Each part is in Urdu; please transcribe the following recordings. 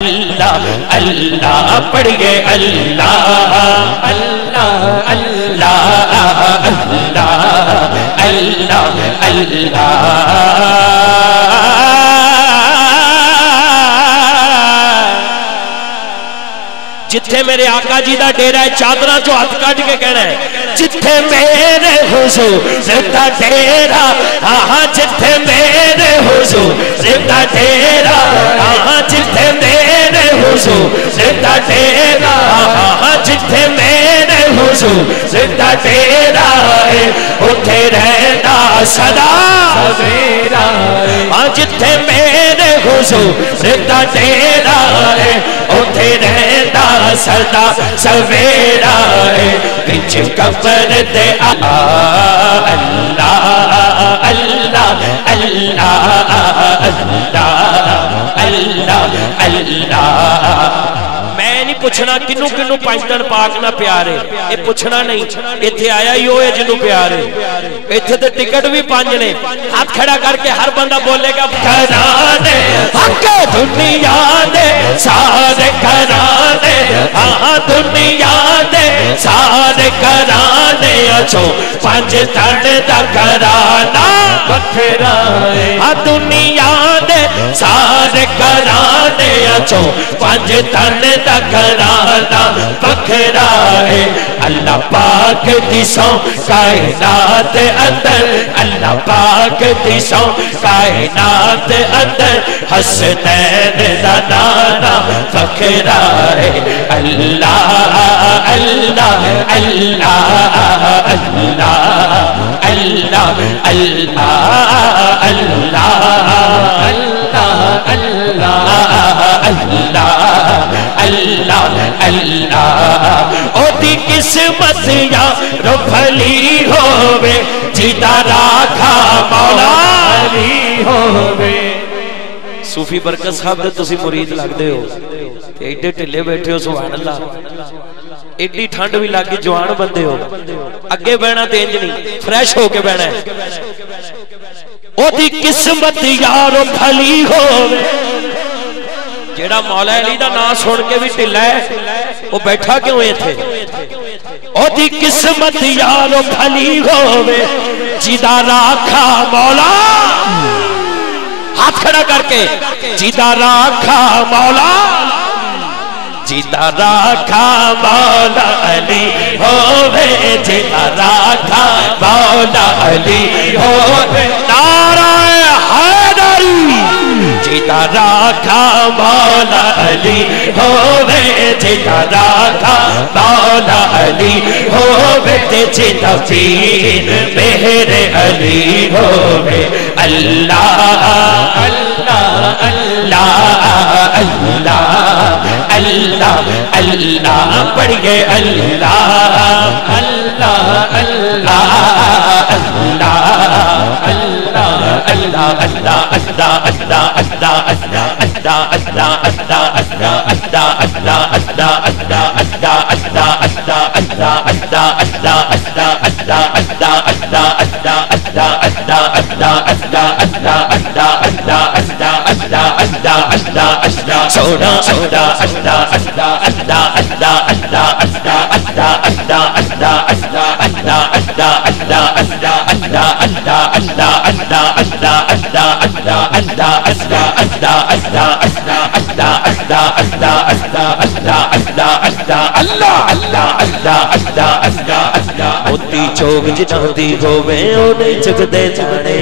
اللہ اللہ پڑھیے اللہ اللہ اللہ اللہ اللہ اللہ جتھے میرے آقا جی دا ڈیرہ ہے چادراں چو ہاتھ کٹ کے کہنا ہے جتھے میرے حضور دا ڈیرہ آہاں جتھے میرے حضور دا ڈیرہ آہاں جتھے میرے حضور دا ڈیرہ آہاں جتھے میرے حضور دا ڈیرہ ہے اٹھے رہنا صدا سویرہ آہاں جتھے میرے حضور دا ڈیرہ ہے اٹھے رہنا صدا سویرہ ہے بچ قبر دے اللہ اللہ اللہ اللہ اللہ اللہ میں نہیں پوچھنا کنوں کنوں پانچدن پاک نہ پیارے یہ پوچھنا نہیں ایتھے آیا ہی ہوئے جنوں پیارے ایتھے تے ٹکٹ بھی پانچ نے ہاتھ کھڑا کر کے ہر بندہ بولے گا کرانے حق دنیا دے سارے کرانے ہاں دنیا دے سارے کرانے اچھو پانچ تن دا کرانا بکھرا ہاں دنیا دے سارے کرانے اچھو پانچ تن دا کرانا بکھرا ہے اللہ پاک دی سو کائنات اندر اللہ پاک دی سو کائنات اندر حسنین دا نانا فکرہ ہے اللہ اللہ اللہ اللہ اللہ اللہ اللہ اللہ او دی قسمت یا رو بھلی ہووے جیدہ راکھا مولا علی ہووے صوفی برکت صاحب دے تسی مرید لگ دے ہو ایڈے ٹلے بیٹھے ہو سبحان اللہ ایڈی ٹھنڈ بھی لگی جوان بندے ہو اگے بہنا تینج نہیں فریش ہو کے بہنا ہے او دی قسمت یا رو بھلی ہووے جیڑا مولا علی دا نام سن کے بھی ٹھلا ہے وہ بیٹھا کیوں ہوئے تھے او دی قسمت یارو بھلی ہووے جیدہ راکھا مولا ہاتھ کھڑا کر کے جیدہ راکھا مولا جیدہ راکھا مولا علی ہووے جیدہ راکھا مولا علی ہووے نعرہ حیدری جیدہ راکھا مولا علی ہووے جیدہ راکھا مولا علی ہووے جیدہ پیر مہر علی ہووے اللہ اللہ اللہ اللہ اللہ اللہ پڑھئے اللہ اللہ اللہ اللہ اللہ اللہ اللہ اللہ اللہ ہوتی چوک جنہ دی ہوئے انہیں چک دے جانے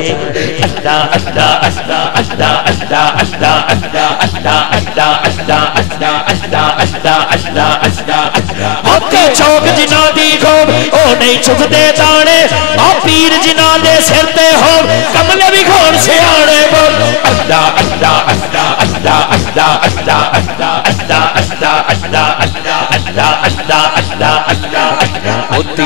اللہ اللہ اللہ اللہ اللہ اللہ اللہ اللہ ہوتی چوک جنہ دی ہوئے انہیں چک دے جانے اور پیر جنہ دے سرتے ہو کملے بھی گھوڑ سے آنے بول اللہ اللہ اللہ اللہ اللہ اللہ اللہ اللہ اللہ اللہ اللہ اللہ اللہ اللہ ہوتی